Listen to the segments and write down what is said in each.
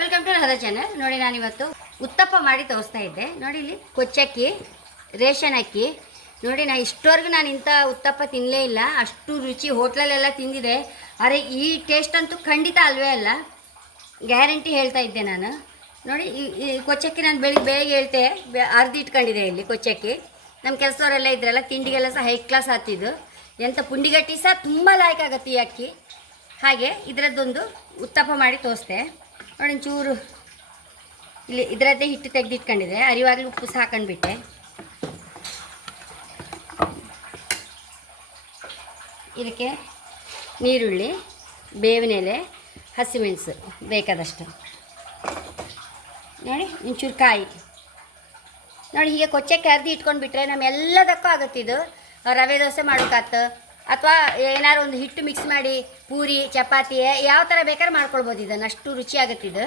Welcome to Radha channel. ನೋಡಿ, ನಾನಿವತ್ತು ಉತ್ತಪ್ಪ ಮಾಡಿ ತೋರಿಸ್ತಾ ಇದ್ದೆ. ನೋಡಿ, ಇಲ್ಲಿ ಕೊಚ್ಚಕ್ಕಿ, ರೇಷನ್ ಅಕ್ಕಿ. ನೋಡಿ, ಇಷ್ಟವರೆಗೂ ನಾನು ಇಂಥ ಉತ್ತಪ್ಪ ತಿನ್ನಲೇ ಇಲ್ಲ. ಅಷ್ಟು ರುಚಿ ಹೋಟ್ಲಲ್ಲೆಲ್ಲ ತಿಂದಿದೆ. ಆದರೆ ಈ ಟೇಸ್ಟ್ ಅಂತೂ ಖಂಡಿತ ಅಲ್ವೇ ಅಲ್ಲ, ಗ್ಯಾರಂಟಿ ಹೇಳ್ತಾ ಇದ್ದೆ ನಾನು. ನೋಡಿ, ಈ ಕೊಚ್ಚಕ್ಕಿ ನಾನು ಬೆಳಿಗ್ಗೆ ಹೇಳ್ತೆ ಅರ್ಧ ಇಟ್ಕೊಂಡಿದೆ. ಇಲ್ಲಿ ಕೊಚ್ಚಕ್ಕಿ ನಮ್ಮ ಕೆಲಸದವರೆಲ್ಲ ಇದ್ರಲ್ಲ, ತಿಂಡಿಗೆಲ್ಲ ಸಹ ಹೈ ಕ್ಲಾಸ್ ಆಗ್ತಿದ್ದು. ಎಂಥ ಪುಂಡಿಗಟ್ಟಿ ಸಹ ತುಂಬ ಲಾಯ್ಕ್ ಆಗುತ್ತೆ ಈ ಅಕ್ಕಿ. ಹಾಗೆ ಇದರದ್ದೊಂದು ಉತ್ತಪ್ಪ ಮಾಡಿ ತೋರಿಸ್ದೆ. ನೋಡಿ, ಒಂಚೂರು ಇಲ್ಲಿ ಇದರದ್ದೇ ಹಿಟ್ಟು ತೆಗೆದಿಟ್ಕೊಂಡಿದೆ. ಅರಿವಾಗಲೂ ಉಪ್ಪು ಸಹ ಹಾಕೊಂಡ್ಬಿಟ್ಟೆ. ಇದಕ್ಕೆ ನೀರುಳ್ಳಿ, ಬೇವಿನ ಎಲೆ, ಹಸಿಮೆಣಸು ಬೇಕಾದಷ್ಟು. ನೋಡಿ, ಒಂಚೂರು ಕಾಯಿ. ನೋಡಿ, ಹೀಗೆ ಕೊಚ್ಚಕ್ಕೆ ಅರ್ಧಿ ಇಟ್ಕೊಂಡ್ಬಿಟ್ರೆ ನಮ್ಮೆಲ್ಲದಕ್ಕೂ ಆಗುತ್ತಿದ್ದು. ರವೆ ದೋಸೆ ಮಾಡೋಕ್ಕಾತು, ಅಥವಾ ಏನಾದ್ರು ಒಂದು ಹಿಟ್ಟು ಮಿಕ್ಸ್ ಮಾಡಿ ಪೂರಿ, ಚಪಾತಿ ಯಾವ ಥರ ಬೇಕಾದ್ರೆ ಮಾಡ್ಕೊಳ್ಬೋದು ಇದನ್ನು. ಅಷ್ಟು ರುಚಿ ಆಗುತ್ತಿದ್ದು.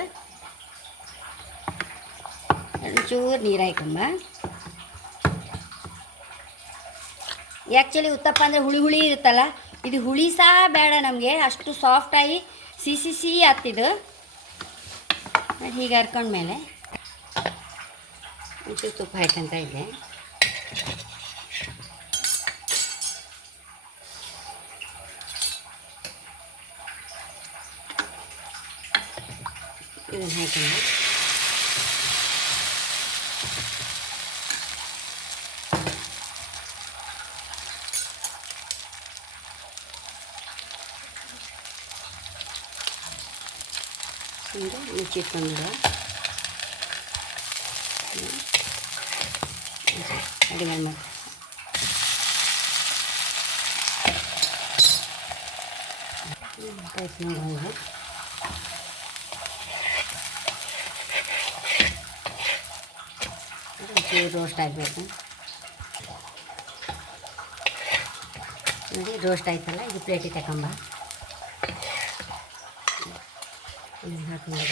ಒಂಚೂರು ನೀರು ಹಾಕೊಂಬ. ಆ್ಯಕ್ಚುಲಿ ಉತ್ತಪ್ಪ ಅಂದರೆ ಹುಳಿ ಹುಳಿ ಇರುತ್ತಲ್ಲ, ಇದು ಹುಳಿ ಸಹ ಬೇಡ ನಮಗೆ. ಅಷ್ಟು ಸಾಫ್ಟಾಗಿ ಸಿಹಿ ಆಗ್ತಿದ್ದು. ಹೀಗೆ ಹರ್ಕೊಂಡ್ಮೇಲೆ ಒಂಚೂರು ತುಪ್ಪ ಹಾಕಂತ ಇದೆ. ಇದನ್ನು ಹಾಕೊಂಡು ಮುಚ್ಚಿಟ್ಕೊಂಡು ಅಡಿಗೆ ಮಾಡಿ ಟೈಪ್ ಮಾಡೋದು. ರೋಸ್ಟ್ ಆಗಬೇಕು. ನೋಡಿ, ರೋಸ್ಟ್ ಆಯ್ತಲ್ಲ, ಇದು ಪ್ಲೇಟಿಗೆ ತಗೊಂಬ. ಹಾಕೊಂಡು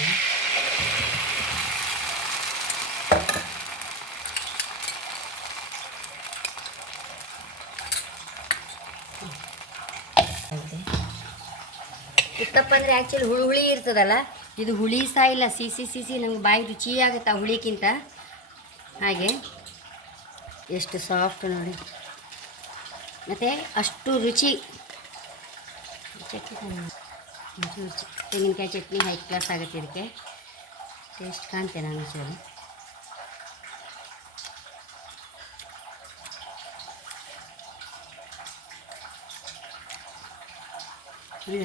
ಉತ್ತಪ್ಪ ಅಂದರೆ ಆ್ಯಕ್ಚುಲಿ ಹುಳಿ ಹುಳಿ ಇರ್ತದಲ್ಲ, ಇದು ಹುಳಿ ಸಹ ಇಲ್ಲ. ಸಿಸಿ ನಮ್ಗೆ ಬಾಯಿ ರುಚಿ ಆಗುತ್ತೆ ಆ ಹುಳಿಗಿಂತ. ಹಾಗೆ ಎಷ್ಟು ಸಾಫ್ಟ್ ನೋಡಿ, ಮತ್ತು ಅಷ್ಟು ರುಚಿ. ಚಟ್ನಿ, ತೆಂಗಿನಕಾಯಿ ಚಟ್ನಿ ಹೈ ಕ್ಲಾಸ್ ಆಗುತ್ತೆ. ಇದಕ್ಕೆ ಟೇಸ್ಟ್ ಕಾಣ್ತೇನೆ ನಾನು ಸರಿ.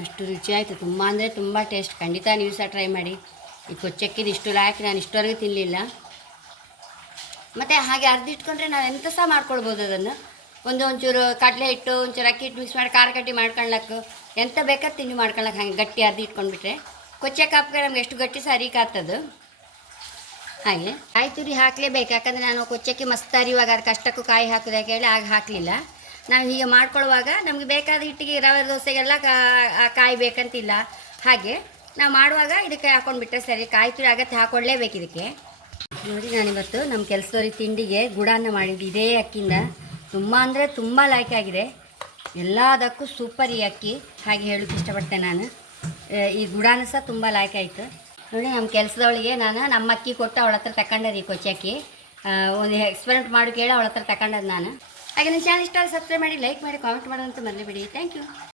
ಅಷ್ಟು ರುಚಿ ಆಯಿತು. ತುಂಬ ಅಂದರೆ ತುಂಬ ಟೇಸ್ಟ್. ಖಂಡಿತ ನೀವು ಸಹ ಟ್ರೈ ಮಾಡಿ. ಈ ಕೊಚ್ಚಕ್ಕಿದು ಇಷ್ಟು ಲಾಯಕ್ ನಾನು ಇಷ್ಟವರೆಗೂ ತಿನ್ನಲಿಲ್ಲ. ಮತ್ತು ಹಾಗೆ ಅರ್ಧ ಇಟ್ಕೊಂಡ್ರೆ ನಾವು ಎಂಥ ಸಹ ಮಾಡ್ಕೊಳ್ಬೋದು ಅದನ್ನು. ಒಂಚೂರು ಕಡಲೆ ಹಿಟ್ಟು, ಒಂಚೂರು ಅಕ್ಕಿ ಹಿಟ್ಟು ಮಿಕ್ಸ್ ಮಾಡಿ ಖಾರ ಕಟ್ಟಿ ಮಾಡ್ಕೊಳಕ್ಕೆ ಎಂಥ ಬೇಕಾದ್ರೆ ತಿಂಡಿ ಮಾಡ್ಕೊಳಕ್ಕೆ. ಹಾಗೆ ಗಟ್ಟಿ ಅರ್ಧ ಇಟ್ಕೊಂಡ್ಬಿಟ್ರೆ ಕೊಚ್ಚಕ್ಕೆ ಹಾಕಿದ್ರೆ ನಮ್ಗೆ ಎಷ್ಟು ಗಟ್ಟಿ ಸರಿಗೆ ಆಗ್ತದೆ. ಹಾಗೆ ಕಾಯಿ ತುರಿ ಹಾಕಲೇಬೇಕು, ಯಾಕಂದರೆ ನಾನು ಕೊಚ್ಚಕ್ಕೆ ಮಸ್ತ್ ಅರಿವಾಗ ಅದಕ್ಕೆ ಅಷ್ಟಕ್ಕೂ ಕಾಯಿ ಹಾಕೋದಕ್ಕೆ ಹೇಳಿ ಆಗ ಹಾಕಲಿಲ್ಲ. ನಾವು ಹೀಗೆ ಮಾಡ್ಕೊಳ್ಳುವಾಗ ನಮಗೆ ಬೇಕಾದ ಹಿಟ್ಟಿಗೆ ರವೆ ದೋಸೆಗೆಲ್ಲ ಕಾಯಿ ಬೇಕಂತಿಲ್ಲ. ಹಾಗೆ ನಾವು ಮಾಡುವಾಗ ಇದಕ್ಕೆ ಹಾಕ್ಕೊಂಡ್ಬಿಟ್ರೆ ಸರಿ. ಕಾಯಿ ತುರಿ ಆಗತ್ತೆ ಹಾಕ್ಕೊಳ್ಳೇಬೇಕು ಇದಕ್ಕೆ. ನೋಡಿ, ನಾನಿವತ್ತು ನಮ್ಮ ಕೆಲಸದವ್ರಿಗೆ ತಿಂಡಿಗೆ ಗುಡಾನ್ನ ಮಾಡಿದ್ದು ಇದೇ ಅಕ್ಕಿಯಿಂದ. ತುಂಬ ಅಂದರೆ ತುಂಬ ಲೈಕ್ ಆಗಿದೆ. ಎಲ್ಲದಕ್ಕೂ ಸೂಪರ್ ಈ ಅಕ್ಕಿ. ಹಾಗೆ ಹೇಳೋಕ್ಕೆ ಇಷ್ಟಪಡ್ತೇನೆ ನಾನು. ಈ ಗುಡಾನ ಸಹ ತುಂಬ ಲೈಕ್ ಆಯಿತು. ನೋಡಿ, ನಮ್ಮ ಕೆಲಸದವಳಿಗೆ ನಾನು ನಮ್ಮ ಅಕ್ಕಿ ಕೊಟ್ಟು ಅವಳ ಹತ್ರ ತಗೊಂಡದ್ದು ಈ ಕೊಚ್ಚಕ್ಕಿ. ಒಂದು ಎಕ್ಸ್ಪೆರಿಮೆಂಟ್ ಮಾಡಿ ಕೇಳಿ ಅವಳ ಹತ್ರ ತಗೊಂಡದ್ದು ನಾನು. ಹಾಗೆ ನನ್ನ ಚಾನಲ್ ಇಷ್ಟ ಸಬ್ಸ್ಕ್ರೈಬ್ ಮಾಡಿ, ಲೈಕ್ ಮಾಡಿ, ಕಾಮೆಂಟ್ ಮಾಡೋದಂತೂ ಮರಲೇಬೇಡಿ. Thank you.